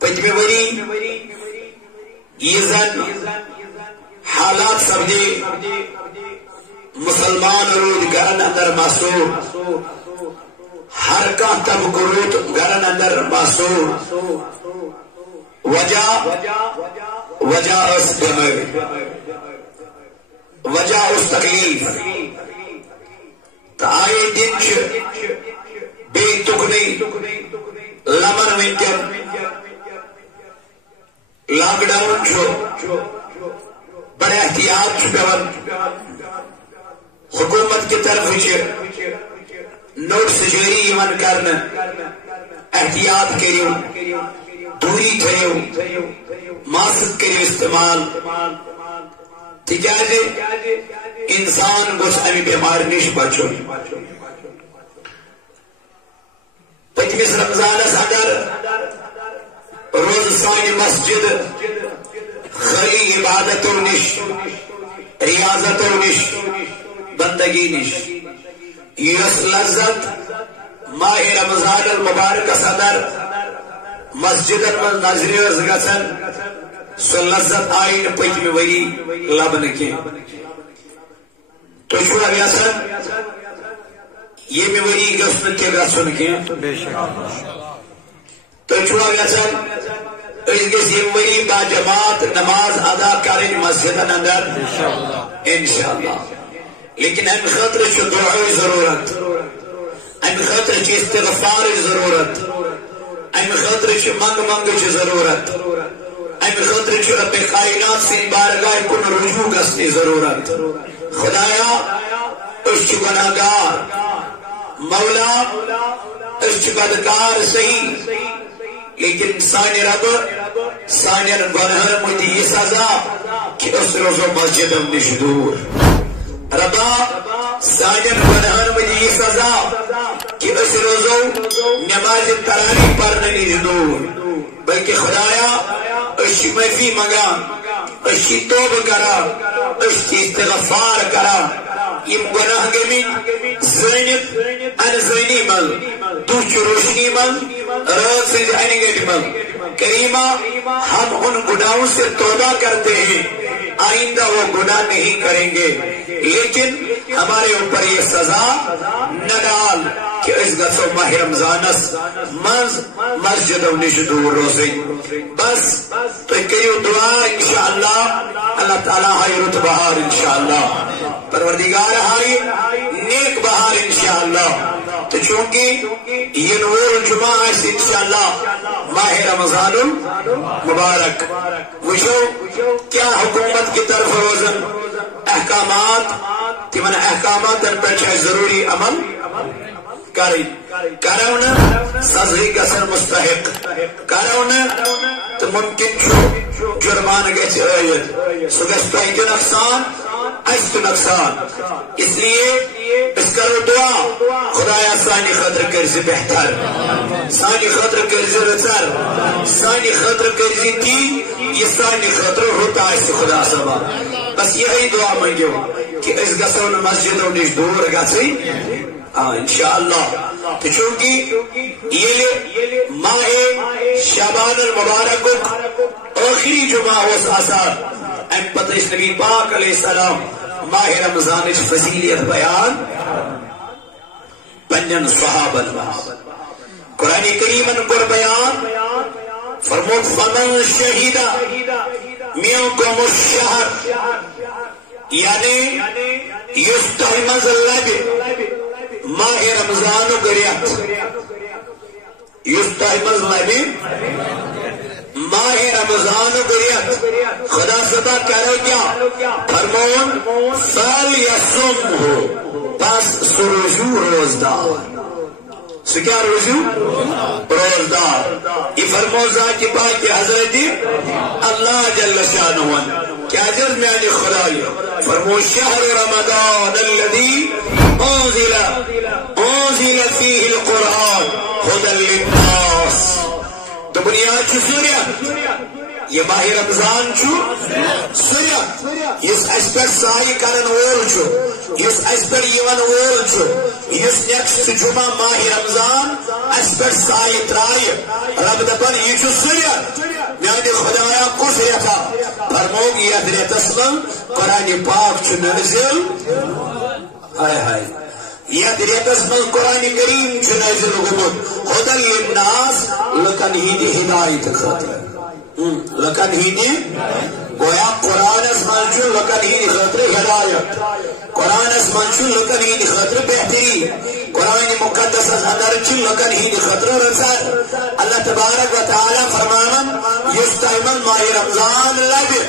پتمہ وری یہ زن حالات سپدے مسلمان رود گرن اندر محصور ہر کان طبقہ رود گرن اندر محصور وجہ اس بیماری وجہ اس تکلیف تو آئے دن بے تکنی لمن ونکر لاک ڈاؤن بڑے احتیاط پیون حکومت کی طرف نوٹس جاری یمن کرنا احتیاط کریو دوری تھیو ماسک کریو استعمال تکیازِ انسان گوس امی بیمار نش بچو پتمس رمضانس اندر روز سانی مسجد خالی عبادتوں نش ریاضتوں نش بندگی نش یس لذت ماہ رمضان المبارک صدر مسجد من نظر گھن سو لذت آئی پتمہ وری لبن کی تو چھو یسن یہ وری گھن تہ گھن کی تو چھو یسن اس گھس یہ وری با جماعت نماز ادا کریں مسجد اندر انشاءاللہ لیکن ام خاطر دعائی ضرورت ام خاطر استغفار ضرورت ام خاطر منگ ضرورت ام خاطر رب کائنات سے بارگاہ کن رجوع گسنی ضرورت خدایا اس گناہگار مولا اس بدکار صحیح لیکن سانی رب سانی گناہن مجھے یہ سزا کہ اس روزو مسجد نش دور ربا سانی گناہن مجھے یہ سزا کہ اس روزو نماز تراویح پڑھنے دور بلکہ خدایا اشی معافی منگا اشی توبہ کرا اشی استغفار کرا یم گناہ گمین زینب ان زینی مل دوچ روشنی مل راز سے جائنی گئی مل کریمہ ہم ان گناہوں سے توبہ کرتے ہیں آئندہ وہ گناہ نہیں کریں گے لیکن ہمارے اوپر یہ سزا نہ ڈال کہ اس گھسو ماہ رمضانس مسجد و نش دور روزی بس تو کریو دعا انشاءاللہ اللہ تعالیٰ ہائی رت بہار انشاءاللہ پروردگار ہائی نیک بہار انشاءاللہ تو چونکہ یہ نور جمعہ ہے انشاءاللہ ماہ رمضان مبارک وچو کیا حکومت کی طرف روزن احکامات تمن احکامات پر ضروری عمل کرون سزی گسن مستحق کرون تو ممکن جرمان گھس عائد سہ گھس تہ نقصان اس تو نقصان اس لیے اس کرو دعا خدایا سانی خاطر کرزی بہتر سانی خاطر کرزی رچر سانی خاطر کرزی تی یہ سانی خاطر ہوتا ہے خدا سبا بس یہی دعا منگو کہ اس گسون مسجد و نش دور گسی انشاءاللہ تو چونکہ یہ ماہ شعبان المبارک آخری جمعہ ہو آثار ام پتہ اس نبی پاک علیہ السلام ماہ رمضان فضیلیت بیان پنجن صحابن قرآن کریم کر بیان فرمود فمن شہید منکم الشہر یعنی یستحمز اللب ماہ رمضان گریت یستحمز لبی ماہ رمضان گریت خدا صدا کرو کیا فرمون سال یسم ہو پس سروجو روزدار سکیا روزو روزدار یہ فرمون ذاتی پاک حضرت اللہ جل شانہ کیا جز میں آنی خدای فرمون شہر رمضان الذي انزل فيه القرآن هدى للناس تو بنیاد چھو سوریا یہ ماہ رمضان چھو سوریا اس اس پر سائی کرن وول چھو یس اس پر یون وول چھو یس نیکسٹ جمعہ ماہ رمضان اس پر سائی ترائی رب دپن یہ چھو سریت میانی خدایا کس ریتا فرموگ یہ ریتس من قرآن پاک چھو نازل ہائے ہائے یہ ریتس من قرآن کریم چھو نازل گمت خدل للناس لکن ہی دی ہدایت خاطر لکن ہی دی گویا قرآن اس منچو لکن ہی دی خاطر ہدایت قرآن اس منچو لکن ہی دی خاطر بہتری قرآن مقدس اس اندر چو لکن ہی دی خاطر رسال اللہ تبارک و تعالی فرمانن یستایمن ماہ رمضان لگے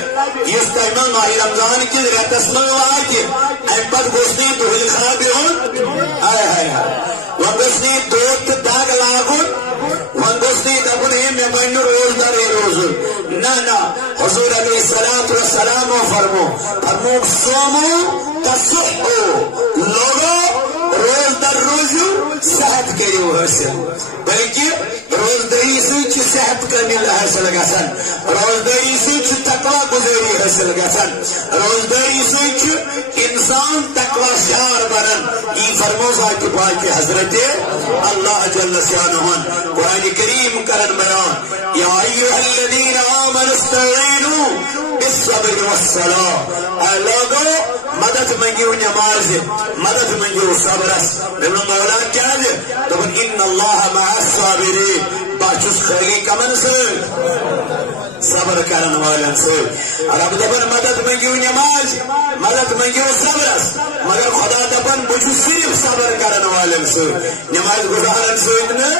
یستایمن ماہ رمضان کی ریتس من واقع ایمبت گوشنی دوہل خابیون آئے آئے وانگوشنی دوت داگ لاغن وانگوشنی دبنے میں بین روز در روز نا حضور علیہ السلام فرمو سومو تصحو لوگو روز در روز صحت کریو حاصل بلکہ روز دری سوچ صحت کرنے حاصل گسن روز دری سوچ تقوی گزاری حاصل گسن روز دری سوچ انسان تقوی شعار بنن یہ فرمو ذات پاک حضرت اللہ جل شانہ قرآن کریم کرن بیان یا ایھا الذین آمنوا استعینوا بالصبر والصلاۃ اے لوگو مدد منگیو نماز مدد منگیو صبرس بلو مولا کیا دے تو ان اللہ مع الصابرین باچس خیلی کمن سے صبر کرن والن سے رب دبن مدد منگیو نماز مدد منگیو صبرس مگر خدا دبن بچو صرف صبر کرن والن سے نماز گزارن سے اتنا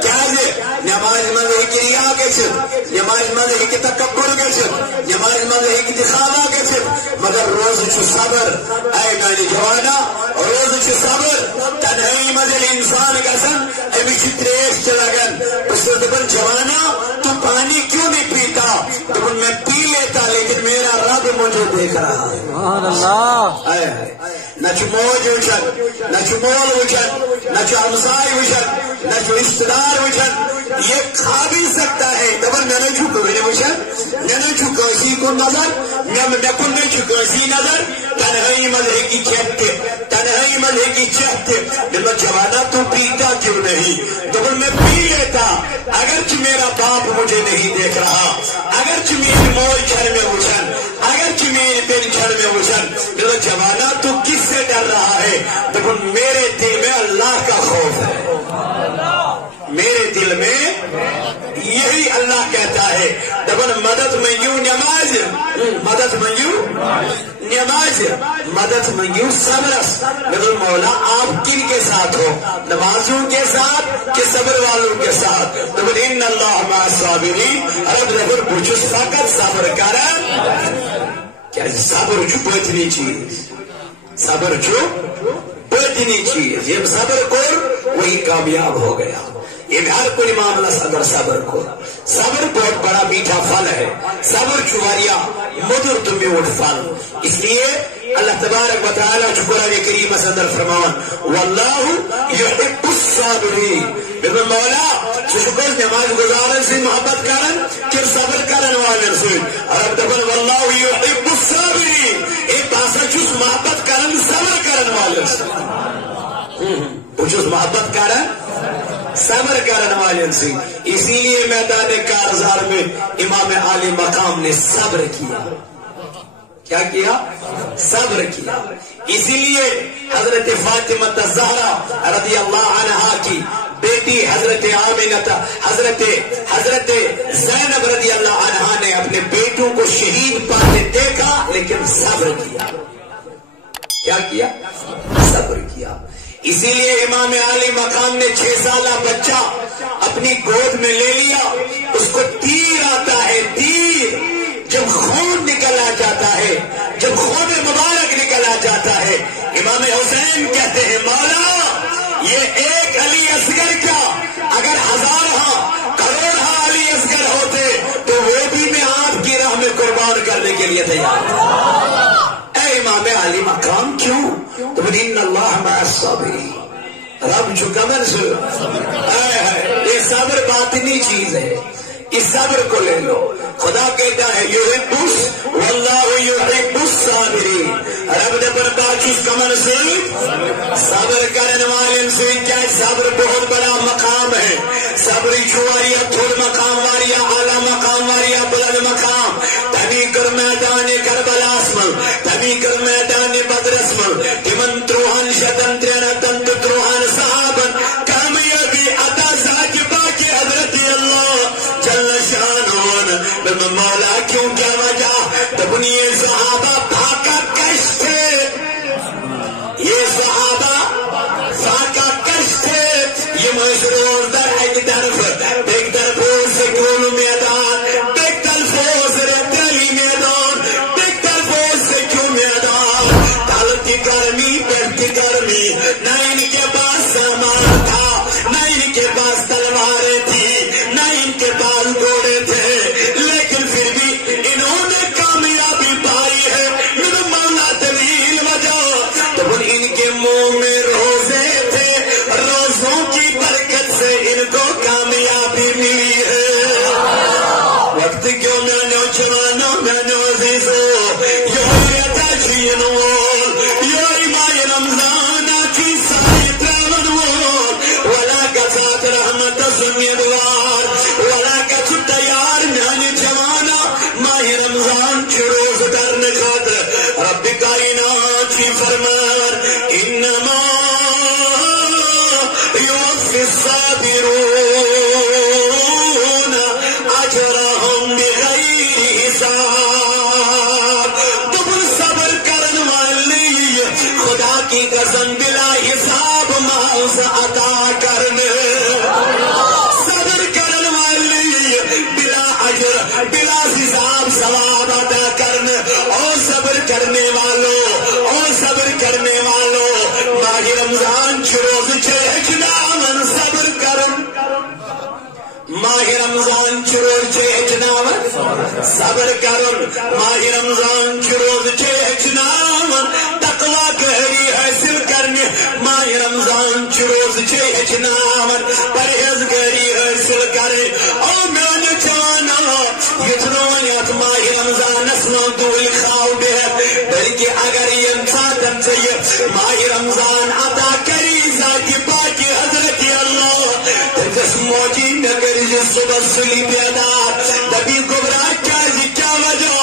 کیا دے نماز من ایک ریا گشت نماز من ایک تکبر گشت نماز من ایک دخاوا گشت مگر روز چو صبر اے نانی جوانا روز چو صبر تنہی مدل انسان گسن امی چی تریش چلگن بس دبن جوانا تو پانی کیوں نہیں پیتا دبن میں پی لیتا لیکن میرا رب مجھے دیکھ رہا ہے سبحان اللہ نہ چو موج وچن نہ چو مول وچن نہ چو ہمسائی وچن نہ چو رشتہ دار وچن یہ کھا بھی سکتا ہے دبن نہ چکو میرے وچن نہ چکو اسی کو نظر نہ کن چکو اسی نظر تنہائی مدھے کی چہتے تنہائی مدھے کی چہتے دبن جوانا تو پیتا کیوں نہیں دبن میں پی لیتا اگرچہ میرا باپ مجھے نہیں دیکھ رہا اگرچہ میری موج گھر میں وچن اگرچہ میری بن گھر میں وچن دبن جوانا تو کس سے ڈر رہا ہے دبن میرے دل میں اللہ کا خوف ہے میرے دل میں یہی اللہ کہتا ہے دبن مدد منگیو نماز مدد منگیو نماز مدد منگیو صبرس دبن مولا آپ کن کے ساتھ ہو نمازوں کے ساتھ کہ صبر والوں کے ساتھ دبن ان اللہ مع الصابرین رب دبن بچس فقط صبر کرن کیا صبر چو بہتنی چیز صبر چو بہتنی چیز یہ صبر کو وہی کامیاب ہو گیا یہ ہر کوئی معاملہ صبر کو صبر بہت بڑا میٹھا پھل ہے صبر چواریا مدر تو میوٹ پھل اس لیے اللہ تبارک و تعالی قرآن کریم اندر فرمان واللہ یحب الصابرین بلکہ مولا شکر نماز گزارن سے محبت کرن کہ صبر کرن والن سے رب دبن واللہ یحب الصابرین ایک باسا چوس محبت کرن صبر کرن والن سے چوس محبت کرن صبر کرنے والے سے اسی لیے میدان کارزار میں امام عالی مقام نے صبر کیا کیا کیا صبر کیا اسی لیے حضرت فاطمہ الزہرا رضی اللہ عنہا کی بیٹی حضرت آمینہ حضرت زینب رضی اللہ عنہا نے اپنے بیٹوں کو شہید پاتے دیکھا لیکن صبر کیا کیا کیا صبر کیا اسی لیے امام عالی مقام نے 6 سالہ بچہ اپنی گود میں لے لیا اس کو تیر آتا ہے تیر جب خون نکل آ جاتا ہے جب خون مبارک نکل آ جاتا ہے امام حسین کہتے ہیں مولا یہ ایک علی اصغر کا اگر 1000 کروڑ علی اصغر ہوتے تو وہ بھی میں آپ کی راہ میں قربان کرنے کے لیے تیار تھا اے امام علی مقام کیوں تو ان اللہ مع الصابرین رب جو کمر سے یہ صبر باطنی چیز ہے اس صبر کو لے لو. خدا کہتا ہے یحب واللہ یحب الصابرین. رب نے برداشت اس کمن سے صبر کرنے والے سے کیا صبر بہت بڑا مقام ہے. صبر چھواریا تھوڑ مقام واریا اعلی مقام واریا بلند مقام. تبھی کر میدان کربلا اسمل تبھی کر میدان بدر اسمل تمن تروہن شدن ترینتن تروہن صحابن کامیابی عطا ذات باقی حضرت اللہ جل شانون. مولا کیوں کیا وجہ تبنی یہ صحابہ پاکا کش تھے. یہ صحابہ پاکا کش تھے. یہ مشرور در ایک طرف ایک طرف سکون میدان ایک طرف ریتلی میدان ایک طرف سکون میدان. ڈالتی گرمی بڑھتی گرمی. نہ ان کے پاس سامان تھا نہ ان کے پاس تلواریں تھی نہ ان کے پاس گھوڑے تھے لیکن پھر بھی انہوں نے کامیابی پائی ہے. میرا مولا طویل وجہ تو ان کے منہ میں روزے تھے. روزوں کی برکت سے ان کو کامیابی ملی ہے. وقت کیوں میں نوجوانوں میں نوزیزو یوری تجوین وول یوری مائی رمضان کی ساری تراون وول ولا کذات رحمت سنیدوار ولا کچھ تیار میانی جوانا مائی رمضان کی روز کرنے خاطر رب کائنات کی فرمان انما یوفی الصابرون اجرهم بغیر حساب. تم صبر کرنے والی خدا کی قسم بلا حساب معاوضہ عطا کرنے. صبر کرنے والی بلا اجر بلا حساب ثواب عطا کرنے. اور صبر کرنے والوں اور صبر کرنے والوں ماہ رمضان کی روز چہچناون صبر کرن. ماہ رمضان کی روز چہچناون صبر کرن. ماہ رمضان کی روز چہچناون تقوی گہری حاصل کرنے. ماہ رمضان کی روز چہچناون پرہیزگاری حاصل کرے. اور میں نے جانا یتنون یت ماہ رمضان اسمو دول خواہ بہت بلکہ اگر یہ انسان سے ماہ رمضان عطا کری ذاتی پاکی حضرت اللہ تجس موجی نگر جس صبح سلی بیدار تبھی گبراہ کیا وجہ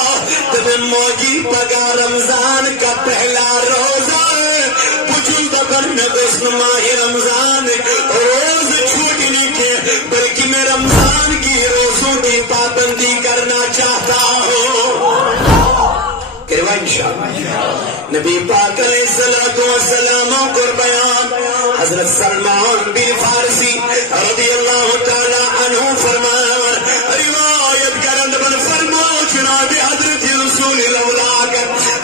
تبھی موجی پگا رمضان کا پہلا روزہ پچھل دبر نگسن ماہ رمضان روز چھوٹنے کے بلکہ میں رمضان کی روزوں کی پابندی کرنا چاہتا ہوں. کروا انشاءاللہ. نبی پاک علیہ السلام کو بیان حضرت سلمان بن فارسی رضی اللہ تعالی عنہ فرمان روایت کرند بن فرما جناب حضرت رسول اللہ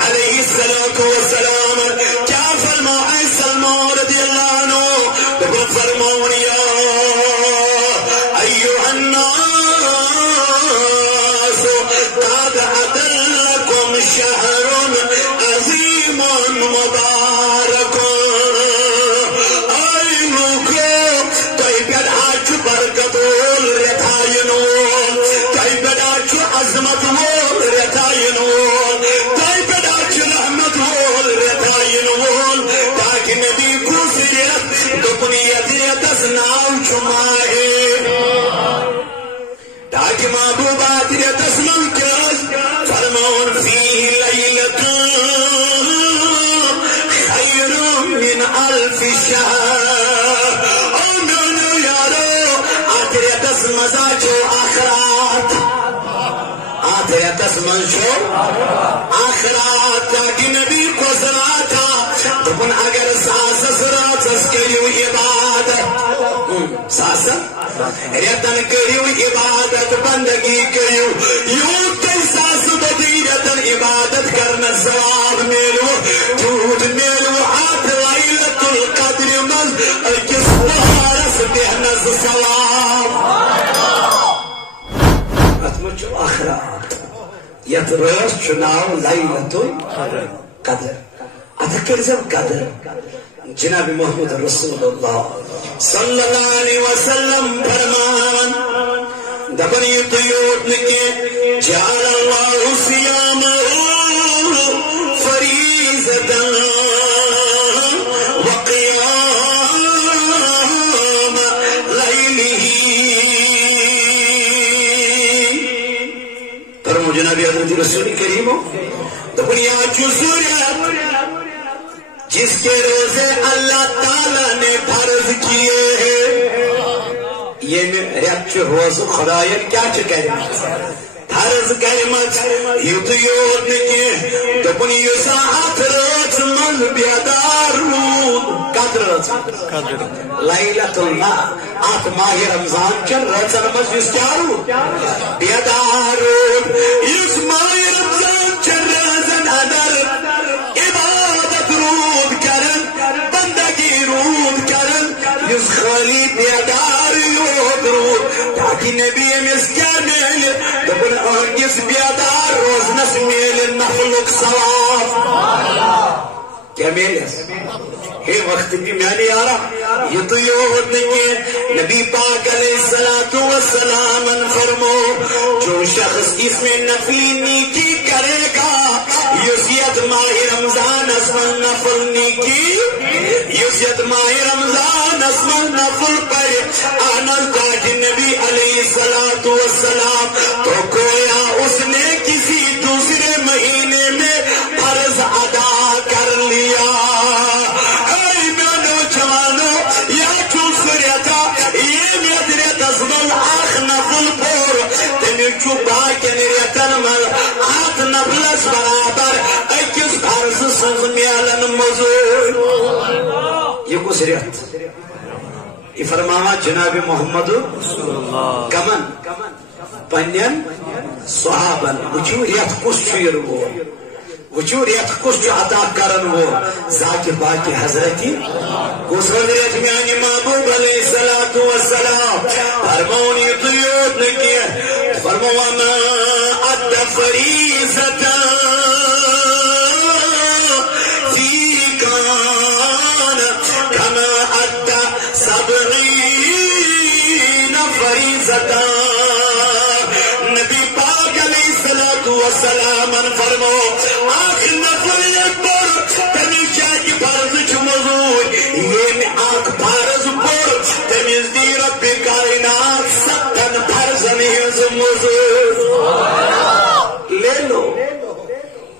علیہ السلام کیا فرمائے سلمان رضی اللہ عنہ تو فرماؤں یا ایوہ الناس قد عدلکم شہر عظیم مبارک. آئی لوگو تائی بیداچ برکت وول رتائن وول تائی بیداچ عظمت وول رتائن وول تائی بیداچ رحمت وول رتائن وول تاکہ نبی کو سیت دکنیت یتسناو چمائے تاکہ محبوبات یتسناو کیاز فرمون فیہ لیلت خیر من الف شہر. او میونو یارو آتر یتس مزا چو آخرات آتر یتس مزا آخرات تاکہ نبی کو صلاح تھا دکن اگر ساسس راتس کریو عبادت ساسس ریتن کریو عبادت بندگی کریو یوں کئی ساس بدیرتن عبادت کرنا ثواب میلو جھوٹ میلو آت لیلت القدر مز کس بہارس بہنز ثواب. اتمچو آخرات یت روز چناو لیلت القدر اتکر جب قدر جناب محمد رسول اللہ صلی اللہ علیہ وسلم فرمان دپن یوت نکی جعل اللہ صیامہ فریضتا وقیام لیلہ. فرمو جناب حضرت رسول کریم دپن یا چوسوریا جس کے روزے اللہ تعالیٰ نے فرض کیے ہیں یہ ریت روز خدایت کیا کرمت فرض کرمت یوت یوت نکی دپن یساعت روز من بیدار رود قدر لیلت اللہ آت ماہ رمضان چل روزن مز جس کیا رود بیدار رود اس ماہ رمضان چل روزن ادر عبادت رود کرن بندگی رود کرن اس خالی بیدار یود رود تاکہ نبی امس کیا میل دبن آنگس بیدار روزنس میل نفلک ثواب کیا میل ہے ہے وقت بھی میں نہیں آ رہا یہ تو یہ ہوتے کہ نبی پاک علیہ السلام فرمو جو شخص اس میں نفلی نیکی کرے گا یوسیت ماہ رمضان اسمن نفل نیکی یوسیت ماہ رمضان اسمن نفل پر آنال تاج نبی علیہ السلام تو گویا اس نے کسی دوسرے مہینے میں فرض ادا کر لیا. باقی ریتن مل آت نفلس برابر اکس فرض سنز میلن مزور. یہ کس ریت یہ فرماوا جناب محمد کمن پنین صحابن وچو ریت کس چیر وہ وچو ریت کس جو عطا کرن وہ ذاک باقی حضرتی کس ریت میانی محبوب علیہ السلام فرمون یطیوت نکیے فرمو وما اد فریضتا فی کان کما اد 70 فریضتا. نبی پاک علیہ السلام فرمو آخر نفل پر تمیشہ کی فرض چمزور یہ میں آنکھ فرض پر تمیز دی رب کائنات 70 فرض نیز مزور. لے لو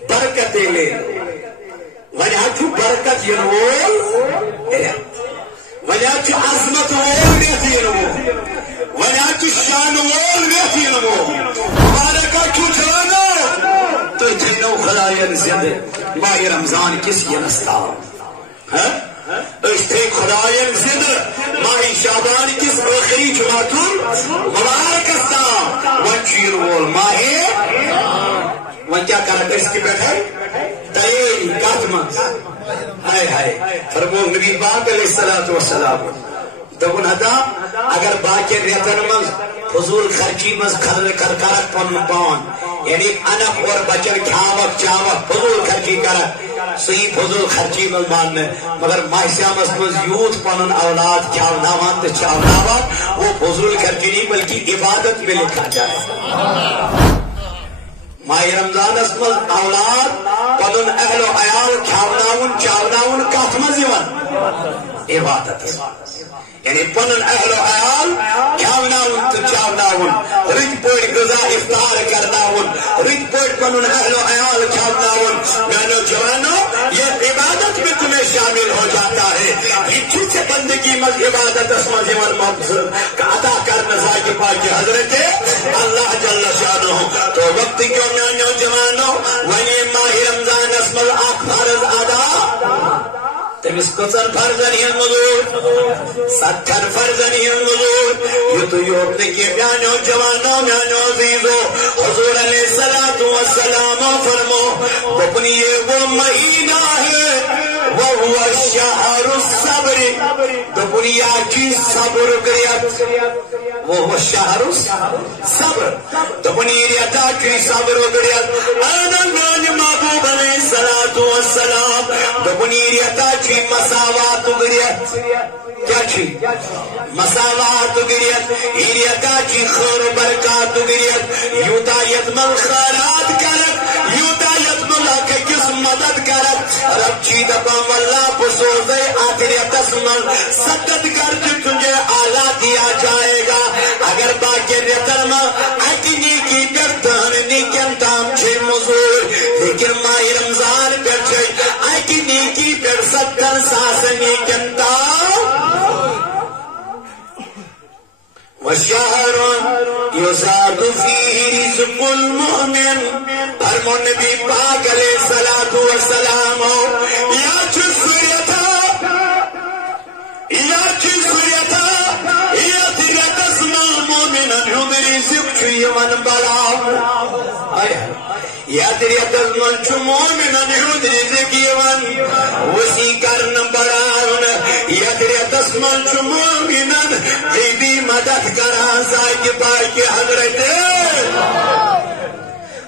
برکتیں لے لو وجہ چو برکت ینوول وجہ چو عظمت وول نیت ینوول وجہ چو شان وول نیت ینوول مبارکہ چو جانا تو جنو خدایان زد ماہ رمضان کس ینستا اشتے خدایان زد ماہ شعبان کس آخری جمعتون مبارک استا ونچیر وول ماہ ون کیا کرتا اس کی بیٹھا تیئی کاتمت ہائے ہائے فرمو نبی پاک علیہ السلام دبن ہدا اگر باقی ریتن مز فضول خرچی مز کرک پن پان یعنی انک اور بچن کھاوک چاوک فضول خرچی کرک صحیح فضول خرچی مز ماننے مگر ماہسیہ مز یوت پنن اولاد کھاوناوان تو چاوناوان وہ فضول خرچی نہیں بلکہ عبادت میں لکھا جائے. ماہ رمضان اسمل اولاد پنن اہل و عیال کھاوناون چاوناون کاتمز یون عبادت یعنی پنن اہل و عیال کھاوناون تو چاوناون رج پوٹ غذا افطار کرناون رج پوٹ پنن اہل و عیال کھاوناون. میانو جوانو یہ عبادت میں تمہیں شامل ہو جاتا ہے. یہ چھوٹے بندگی مز عبادت اسمل یون مبزر ادا کرنا ذاکر پاک حضرت اللہ جل شانہ. تو وقت کیوں میانو جوانو ونی ماہ رمضان اسمل آخ فرض ادا تمس کچر فرضن ہی مزور 70 فرضن ہی مزور. یہ تو یوت نکی میانو جوانو میانو عزیزو حضور علیہ السلام فرمو اپنی یہ وہ مہینہ ہے وہ شہر الصبر دنیا کی صبر کریت وہ شہر صبر دنیا کی صبر کریت آنان محبوب علیہ السلام دنیا کی مساوات کریت کیا چھی مساوات گریت ایریتا چی خور برکات گریت یوتا یتمل خیرات کرت یوتا یتمل حق کس مدد کرت رب چی دپا واللہ پسوزے آخریت اسمل سدد کر تجھے آلہ دیا جائے گا اگر باقی ریتر میں اکنی کی پردھاننی کن تام چھے مزور لیکن ماہ رمضان پر چھے اکنی کی پر 70 ساسنی کن تام وشہر یزاد فیہ رزق المؤمن فرمو نبی پاک علیہ الصلوۃ والسلام یا چسریتا یا چسریتا یا تیرا قسم المؤمن ہم رزق چیون بلا یا تیرا قسم المؤمن ہم رزق یون وسی کرن بلا یا تیرا قسم المؤمن غیبی مدد کران ساکی باکی حضرت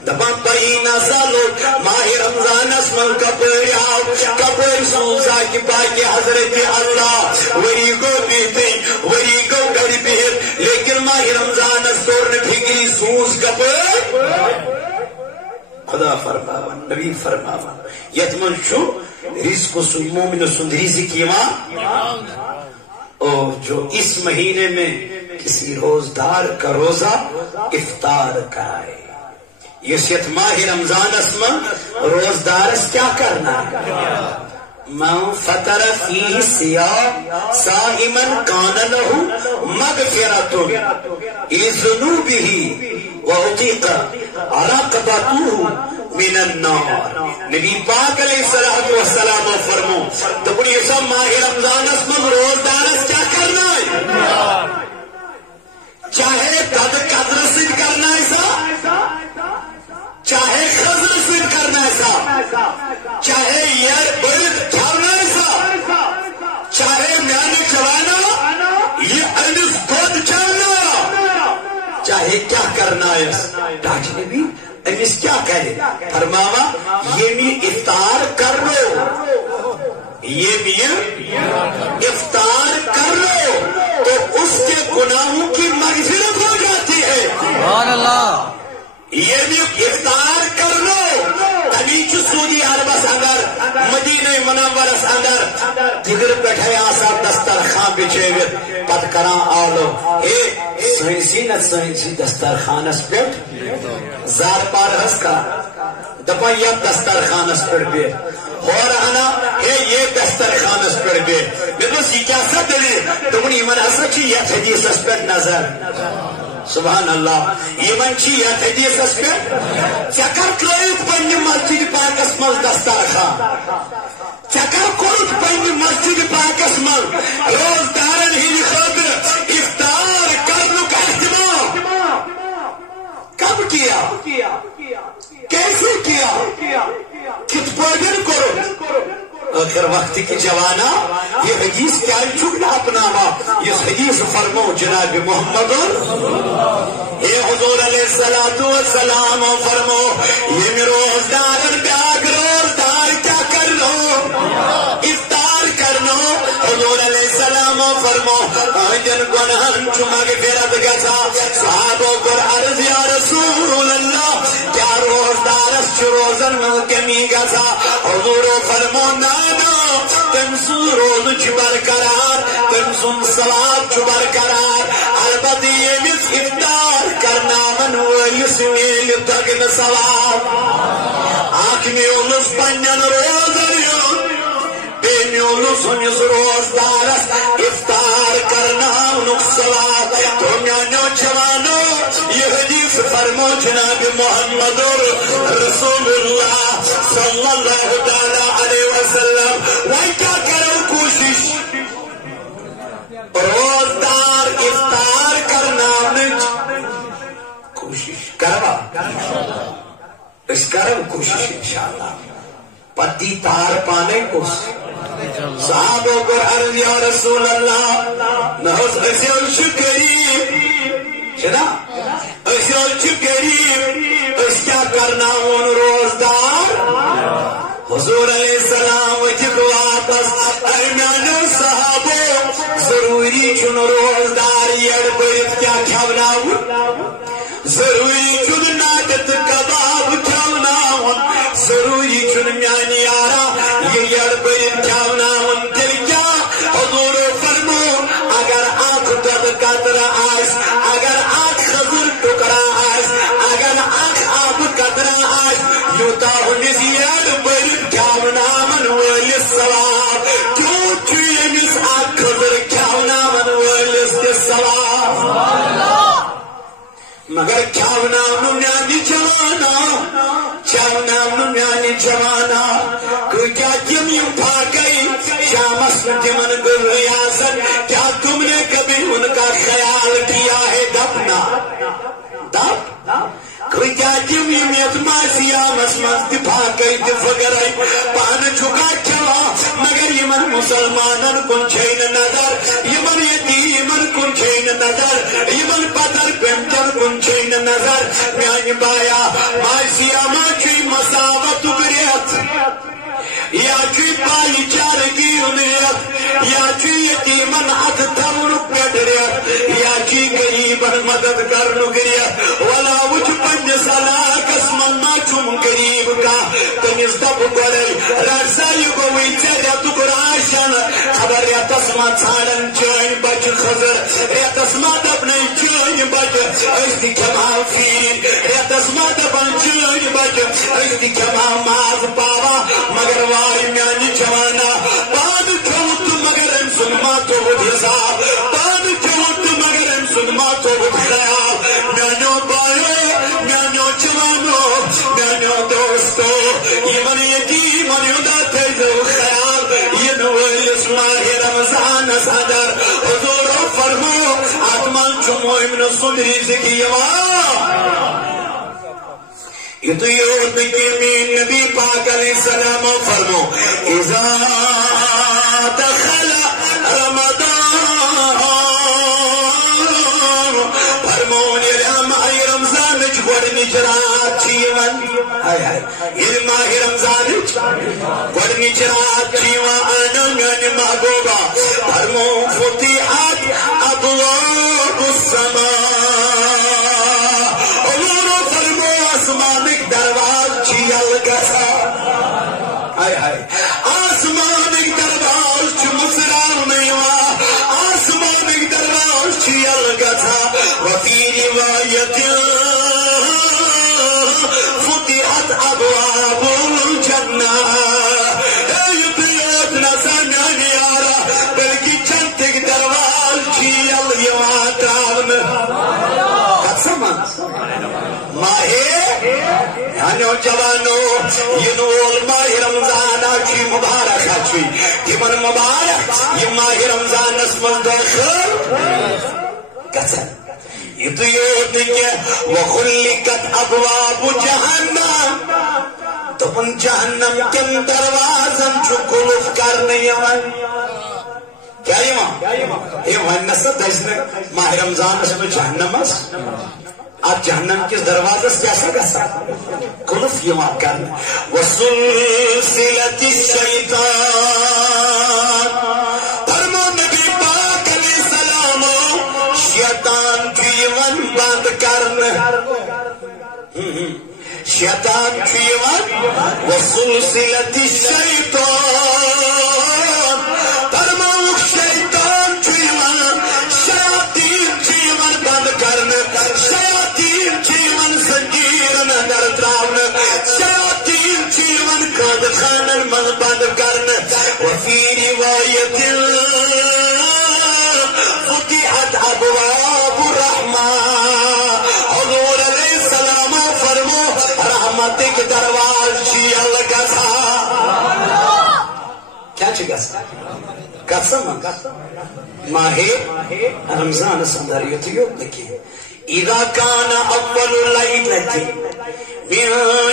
دبا پہینا سالو ماہ رمضان اسمل کپر آو کپر سوزا کی باکی حضرت اللہ وری کو بیتے وری کو گڑی بہر لیکن ماہ رمضان استور نے بھگری سوز کپر خدا فرماوا نبی فرماوا یتمن شو رزق سن مومن سن رزق ایمان اور جو اس مہینے میں کسی روزدار کا روزہ افطار کرائے یہ ماہ رمضان اسم روزدار کیا کرنا ہے من فطر فیہ صیام صائما کان لہ مغفرۃ لذنوبہ وعتق رقبتہ من النار نبی پاک علیہ الصلوۃ والسلام فرمو تو بڑی سب ماہ رمضان اسم روزدار کیا کرنا ہے چاہے قدر سے کرنا ہے سا چاہے خضر سے کرنا ہے سا چاہے یار برد چھاڑنا ہے سا چاہے میانے چلانا یہ انس خود چلنا چاہے کیا کرنا ہے ڈاکٹر نے بھی انس کیا کہے فرماوا یہ بھی افطار کر لو یہ بھی افطار کر لو تو اس کے گناہوں کی مغفرت ہو جاتی ہے سبحان اللہ یہ بھی افطار کر لو تبھی سعودی عرب اندر مدینہ منورہ اندر جگر بیٹھے آسا دسترخوان بچے ہوئے پت کراں آلو اے سائنسی نہ سائنسی دسترخوان اس پیٹ زار پار ہس کا دپا یا دسترخوان اس پیٹ بھی ہو رہا نا اے یہ دسترخوان اس پیٹ بھی بس یہ کیا سب دے تم نے من اسا چی یا حدیث اس پیٹ نظر سبحان اللہ یہ منچی یا حدیث اس پیٹ چکر کلویت پنی مسجد پاک اسمال دسترخوان چکر کلویت پنی مسجد پاک اسمال روزدارن ہی خاطر افطار کرنے کا اہتمام کب کیا کیسے کیا کت پوجن کرو آخر وقت کی جوانا یہ حدیث کیا چھکنا اپنا اس حدیث فرمو جناب محمد اے حضور علیہ السلام فرمو یہ روزدار بیاگ روزدار کیا کر لو افطار کر لو حضور علیہ السلام فرمو جن گناہن چمک فیرت گسا صحابوں کو عرض یا رسول اللہ کیا روزدار اس روزن کمی گسا حضور فرمو تم سن روز برقرار تم سن صلات برقرار البتہ یہ افطار کرنا من ولس میل تگن ثواب آنکھ میولس پنن روزن بے میولس ہنس روزدارس افطار کرنا نک ثواب تو میانو جوانو یہ حدیث فرمو جناب محمد رسول اللہ صلی اللہ تعالی علیہ وسلم وہی کیا کرو کوشش روزدار افطار کرنا کوشش کروا اس کرو کوشش انشاءاللہ پتی تار پانے کو صحابوں کو عرض یا رسول اللہ نحس اسیل شکری چنا اسیل شکری اس کیا کرنا ان روزدار حضور علیہ السلام وجد واپس ارمیانو صحابوں برت کیا کھوناون ضروری چن ناٹت کباب کھوناون ضروری چن میانی یارا یہ یڑ برت کھوناون تیل کیا حضور فرمو اگر آنکھ دد قطرہ آس اگر آنکھ خضر ٹکڑا آس اگر آنکھ آب قطرہ آس یوتا ہنس یڑ برت کھوناون ولس ثواب کیوں یمس آنکھ خضر کھوناون ولس کے ثواب مگر کھوناون میانی جوانا کھوناون میانی جوانا کیا تم یم پھاکئی شامس تمن گر ریاست کیا تم نے کبھی ان کا خیال کیا ہے دفنا دف کیا تم یم یتماسی مسمس پھاکئی فکرئی پان چکا کھوا مگر یمن مسلمانن کن چھین نظر یمن یتیمن کن چھین نظر یمن پتر پمچر کن چھین نظر میانی بایا ماسی ما چی مساوت گریت یا چی بائی چارگی انیت یا چی یتیمن ات تمن کٹریت یا چی غریبن مدد کرنو گریت ولا وچ پنج سلا قسمن ما چم غریب کا تنس دب گرئی رسائی گوئی چریت گراشن خبر ریتس ما ژھانڈن چٲنۍ بچہ خضر ریتس ما دپنے چٲنۍ بچہ أسۍ تہِ کھٮ۪مہو فیٖن ریتس ما دپان چٲنۍ بچہ أسۍ تہِ کھٮ۪مہو ماز پاوا مگر واے میانہِ جوانا پانہٕ کھیوٚوُت تہٕ مگر أمۍ سُنٛد ما تھوٚوُت حساب پانہٕ کھیوٚوُت تہٕ مگر أمۍ سُنٛد ما تھوٚوُت خیال میانیو بایو میانیو جوانو میانیو دوستو یمن یتیمن ہُنٛد تھٲیزیو خیال ینہٕ وٲلِس ماہِ رمضانس اندر حضورو فرمو اتھ منٛز چھُ مؤمنہٕ سُنٛد رزق یِوان یتُے یوت نہٕ کینٛہہ میٛٲنۍ نبی پاک علیہ السلام فرمو اذا دخل رمضان فرمون ییٚلہِ ماہِ رمضانٕچ گۄڈنِچ رات چھِ یِوان ییٚلہِ ماہِ رمضانٕچ گۄڈنِچ رات چھِ یِوان اَنو میٛانہِ محبوبا فرمو فتحت ابواب السماء آسمانک درواز چھ یلہٕ گژھان آسمانک درواز چھ مُژراونہٕ یِوان آسمانک درواز چھ یلہٕ گژھان وفی روایت فتحت ابواب الجنہ یُتُے یوت نسا میانہِ یارا بلکہ جنتٕکۍ درواز چھ یلہٕ یِوان تراونہٕ کتھ سمجھ ماہے یعنی جوانو ین وول ماہ رمضان چھ مبارک چھ تمن مبارک یہ ماہ رمضانس من داخل گژھن یتُے یوت نہٕ وخلقت ابواب جہنم دپن جہنم کن دروازن چھ قلف کرنہٕ یوان کیا یوان ہے ونسا دزنہ ماہ رمضانس من جہنمس آپ جہنم کس دروازس کیسا گژھان قلف یوان کرنا وسلسلت الشیطان فرمو نبی پاک علیہ السلام شیطان چھ یوان بند کرنا شیطان چھ یوان وسلسلت الشیطان فرمو شیطان چھ یوان شیاطین چھ یوان بند کرنا زنجیرن اندر تراؤن شیاطین چھ یوان قید خانن من بند کرن وفی روایت فتحت ابواب الرحمہ حضور علیہ السلام فرمو رحمتک درواز چھ یلہٕ گژھان کیا چھ گژھان قسم ماہ رمضانس اندر یتُے یوت نہٕ کینٛہہ اذا كان اول ليلة من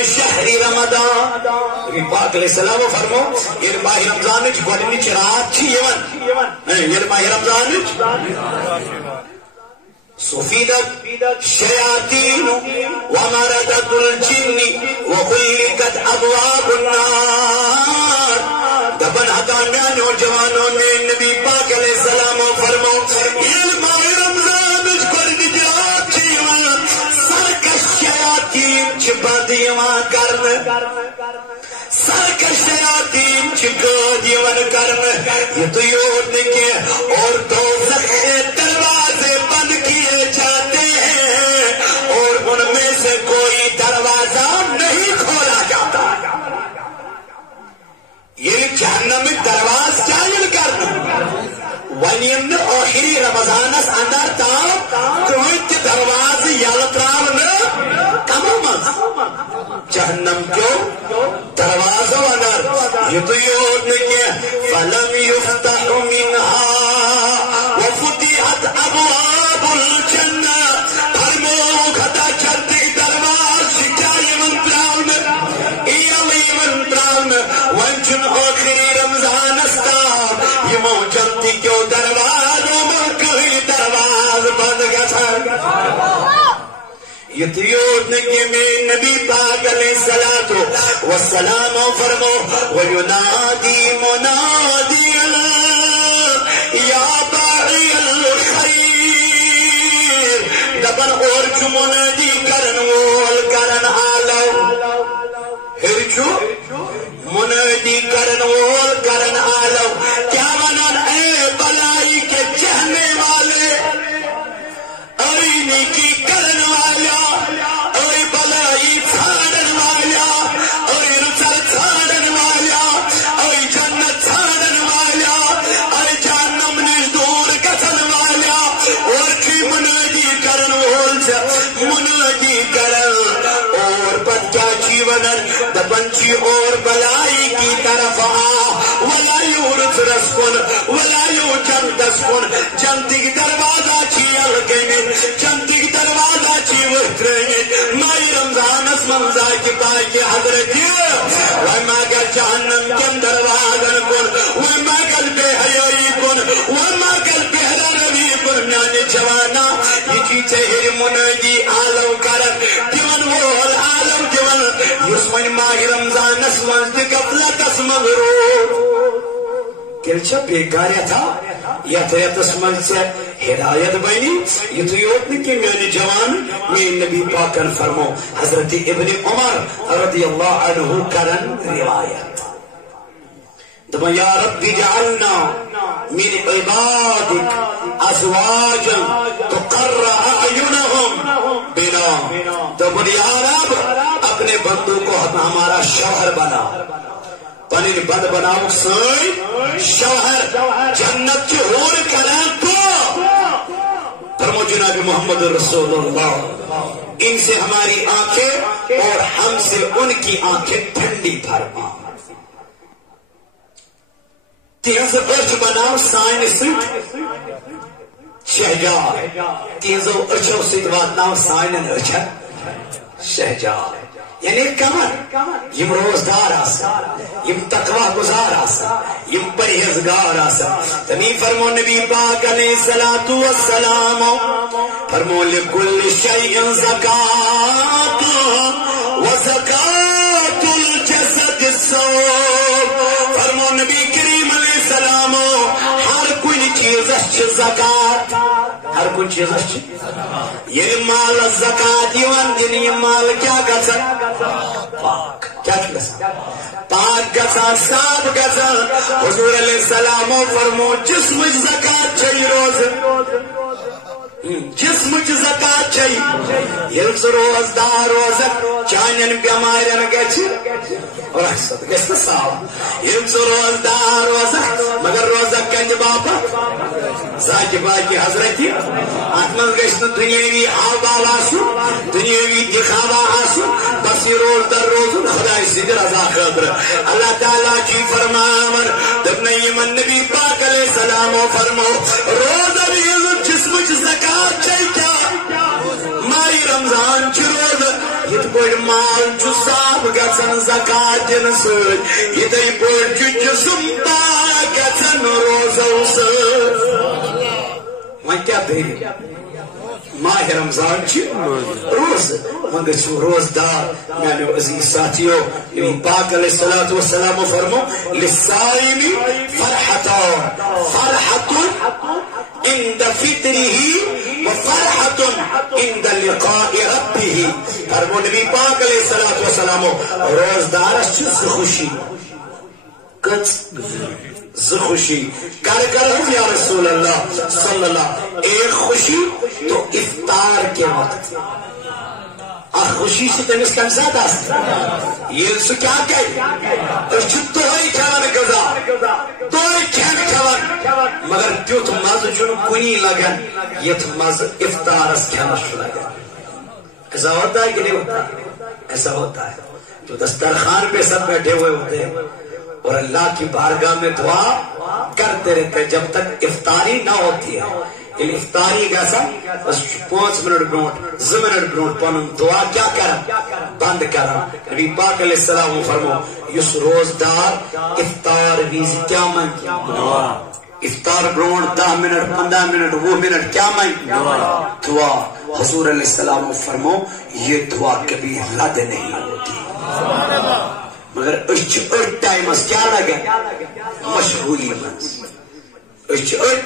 شهر رمضان نبی پاک علیہ السلام فرمو یہ ماہ رمضان گۄڈنِچ رات چھ یوان یہ ماہ رمضان صفیدت شیاطین ومردت الجن وخلقت ابواب النار دبن ہتا میانو جوانوں نے نبی پاک علیہ السلام فرمو یہ ماہ رمضان شیاطین چھ بند یوان کرن سرکش شیاطین چھ قید یوان کرن یہ تو یوت کہ اور دوزخ کے دروازے بند کیے جاتے ہیں اور ان میں سے کوئی دروازہ نہیں کھولا جاتا یہ جہنم میں دروازہ چاہیے کرنا ونیم نے آخری رمضانس اندر تام کوئی دروازہ یلترام نے کمامت جہنم کیوں دروازہ اندر یہ تو یود نے کہ فلم یفتح منها وفتحت ابواب الجنہ فرمو خطا چرتی درواز شکائی منترال میں ایلی منترال میں ونچن آخری رمضان استار یہ موجودی کیوں دروازوں میں کوئی دروازہ بند گا یہ تیود نے کہ میں نبی پاک علیہ الصلوۃ والسلام فرمو وینادی منادی یا باعی الخیر دبن اور چو منادی کرن وول کرن آلو پھر چو منادی کرن وول کرن آلو کیا ونن اے بلائی کے چہنے والے اے نیکی کرن والا اے بلائی چھاڑن والا اے رسل چھاڑن والا اے جنت چھاڑن والا اے جہنم نش دور گژھن والا اور کی منادی کرن وول سے منادی کرن اور پت کیا چی ونن دپن چی اور بلائی کی طرف آ ولا یورث رسکن ولا یو جنتس کن جنتی کی دروازہ چی الگین جنتی کی دروازہ چی وحترین مائی رمضان اس منزا کی پائی کی حضرت وما کا جہنم کم دروازن کن وما کل بے حیائی کن وما کل بہرا روی کن میانی جوانا یہ چیچے ہر منادی عالم کرن دیون وول عالم دیون یسمن ماہی رمضان اس منزد قبلت اس مغرور کلچہ بیکاریا تھا یا تیت اس منزد سے ہدایت بینی یہ تو یوت نہیں کہ میانی جوان میں نبی پاکن فرمو حضرت ابن عمر رضی اللہ عنہ کرن روایت دبا یا ربی جعلنا من عبادک ازواجا تقر اعینہم بنا دبا یا رب اپنے بندوں کو ہمارا شوہر بنا پنین بند بناؤ سوئی شوہر جنت کی حور کرن کو فرمو جناب محمد رسول اللہ ان سے ہماری آنکھیں اور ہم سے ان کی آنکھیں ٹھنڈی فرما تیز ارچ بناو سائن سٹ شہجار تیزو ارچو سٹ واتناو سائن ارچ شہجار یعنی کمر یم روزدار آسا یم تقوی گزار آسا یم پرہیزگار آسا تمی فرمو نبی پاک علیہ الصلوۃ والسلام فرمو لکل شیء زکات وزکات الجسد الصوم فرمو نبی کریم علیہ السلام ہر کوئی چیز زکات ہر کوئی چیز یہ مال زکات یوان دن یہ مال کیا گزر پاک کیا گزر پاک گزر صاف گزر حضور علیہ السلام فرمو جسم زکات چاہیے روز جسم زکات چاہیے یلس روزدار روزک چانین بیمارین گچ رخصت گژھِ صاف یلس روزدار روزک مگر روزک کنج باپا زاکہ باقی حضرت ات من گژھِ نہٕ دنیاوی آبال آسُن دنیاوی دکھاوا آسُن بس یہ روز در روز خدا سٕنٛدِ رضا خٲطرٕ اللہ تعالیٰ چی فرماون دپن یمن نبی پاک علیہ السلام فرمو روزہ جسم زکات چاہیے کیا مائی رمضان چھ روز یت پہ مال صاف گھن زکات دن ست یتھے پہ جسم پاک گھن روزو ست وۄنۍ کیٛاہ دٔلیٖل ماہ رمضان روز وۄنۍ گٔژھِو روزدار میانیو عزیز ساتھیو نبی پاک علیہ الصلوۃ والسلام فرمو للصائم فرحتان فرحۃ عند فطره وفرحۃ عند لقاء ربہ. اور وہ نبی پاک علیہ الصلوۃ والسلام روزدار چھ خوشی کچھ خوشی کر یا رسول اللہ صلی اللہ. ایک خوشی تو افطار کے وقت خوشی سے تمس کم زیادہ یہ سو کیا کہ دہائی کھان غذا دہائی کھین کھان مگر تیت مز کنی لگان یت مز افطارس کھینس لگان. ایسا ہوتا ہے کہ نہیں ہوتا؟ ایسا ہوتا ہے. تو دسترخوان پہ سب بیٹھے ہوئے ہوتے ہیں اور اللہ کی بارگاہ میں دعا کرتے رہتے جب تک افطاری نہ ہوتی ہے. افطاری گژھا 5 منٹ برونٹ 2 منٹ برونٹ پن دعا کیا کر بند کر. نبی پاک علیہ السلام فرمو اس روزدار افطار ویز کیا من افطار برونٹ 10 منٹ 15 منٹ 20 منٹ کیا من دعا. حضور علیہ السلام فرمو یہ دعا کبھی رد نہیں ہوتی مگر ٹائمس کیا لگن مشغولی من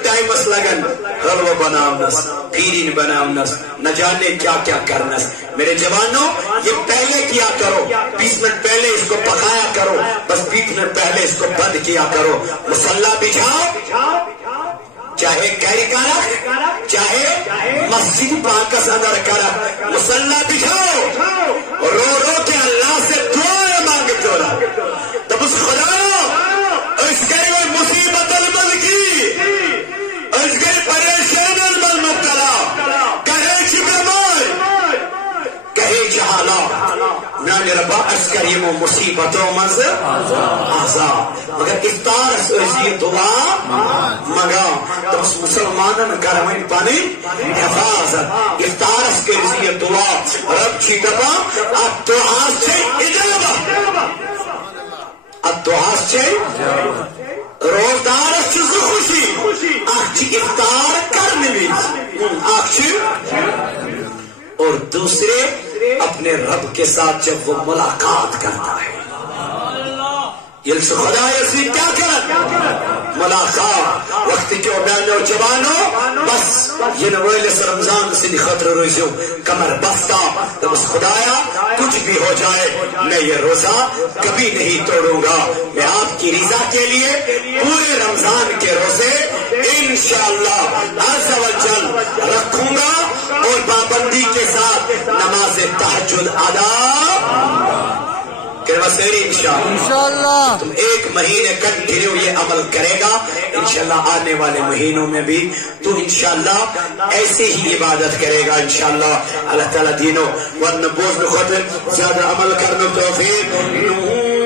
ٹائمس لگن حلوہ بناونس پیرین بناونس نہ جانے کیا کیا کرنس. میرے جوانوں یہ پہلے کیا کرو 20 منٹ پہلے اس کو پکایا کرو بس 20 منٹ پہلے اس کو بند کیا کرو. مصلی بچھاؤ چاہے گھر کرا چاہے مسجد پاکس اندر کرا مصلی بچھاؤ رو رو کے اللہ سے دعا مانگتے ہو رہا تب اس خدا اس گئی وہ مصیبت المل کی اس گئی پریشان المل مبتلا کہے چھ بیمار کہے جہالا نانی ربا اس کریم و مصیبتوں مز آزاد مگر افطار اس دعا مگا تو اس مسلمانن کرمین پانی حفاظت افطار اس کے لیے دعا رب چی دبا اب دعا سے اجابہ اب دعا سے روزدار سے خوشی آخچی افطار کرنے بھی آخچی اور دوسرے اپنے رب کے ساتھ جب وہ ملاقات کرتا ہے یہ خدا یسی کیا کرن ملاقات وقت جو بیانو جوانو بس یہ نویلس رمضان سے خطر روزو کمر بستہ تب اس خدایا کچھ بھی ہو جائے میں یہ روزہ کبھی نہیں توڑوں گا. میں آپ کی رضا کے لیے پورے رمضان کے روزے انشاءاللہ عز و جل رکھوں گا اور پابندی کے ساتھ نماز تہجد ادا انشاءاللہ. تم 1 مہینے کنٹینیو یہ عمل کرے گا انشاءاللہ آنے والے مہینوں میں بھی تو انشاءاللہ ایسے ہی عبادت کرے گا انشاءاللہ. اللہ تعالیٰ دینوں ورنہ بوجھ خود زیادہ عمل کرنے توفیق